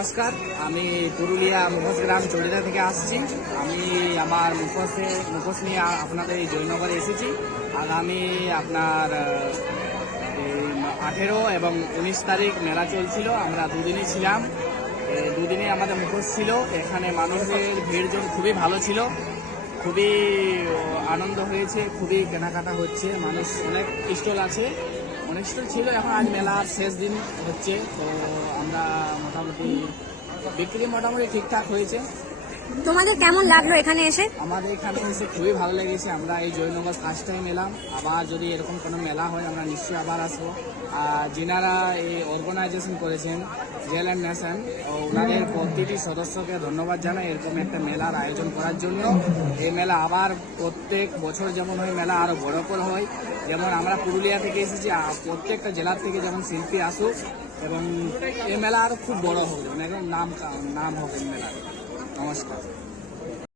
নমস্কার, আমি পুরুলিয়া মুখোশ গ্রাম চড়িদা থেকে আসছি। আমি আমার মুখোশ নিয়ে আপনাদের এই জয়নগরে এসেছি। আগামী আপনার 18 এবং 19 তারিখ মেলা চলছিল। আমরা দুদিনই ছিলাম। দুদিনে আমাদের মুখোশ ছিল। এখানে মানুষের ভিড়জন খুবই ভালো ছিল, খুবই আনন্দ হয়েছে, খুবই কেনাকাটা হচ্ছে। মানুষ অনেক স্টল আছে, অনেক স্টল ছিল। এখন আজ মেলার শেষ দিন হচ্ছে, তো আমরা মোটামুটি বিক্রি ঠিকঠাক হয়েছে। তোমাদের কেমন লাগলো এখানে এসে? আমাদের এখানে এসে খুবই ভালো লেগেছে। আমরা এই জয়নগর ফার্স্ট টাইম এলাম। আবার যদি এরকম কোনো মেলা হয় আমরা নিশ্চয়ই আবার আসবো। আর যিনারা এই অর্গানাইজেশন করেছেন জেল অ্যান্ড নেশন, ওনাদের প্রতিটি সদস্যকে ধন্যবাদ জানাই এরকম একটা মেলার আয়োজন করার জন্য। এই মেলা আবার প্রত্যেক বছর যেমন হয় মেলা আরও বড় করে হয়। যেমন আমরা পুরুলিয়া থেকে এসেছি, প্রত্যেকটা জেলার থেকে যেমন শিল্পী আসুক এবং এই মেলা আরও খুব বড় হোক, নাম হোক এই মেলার। নমস্কার।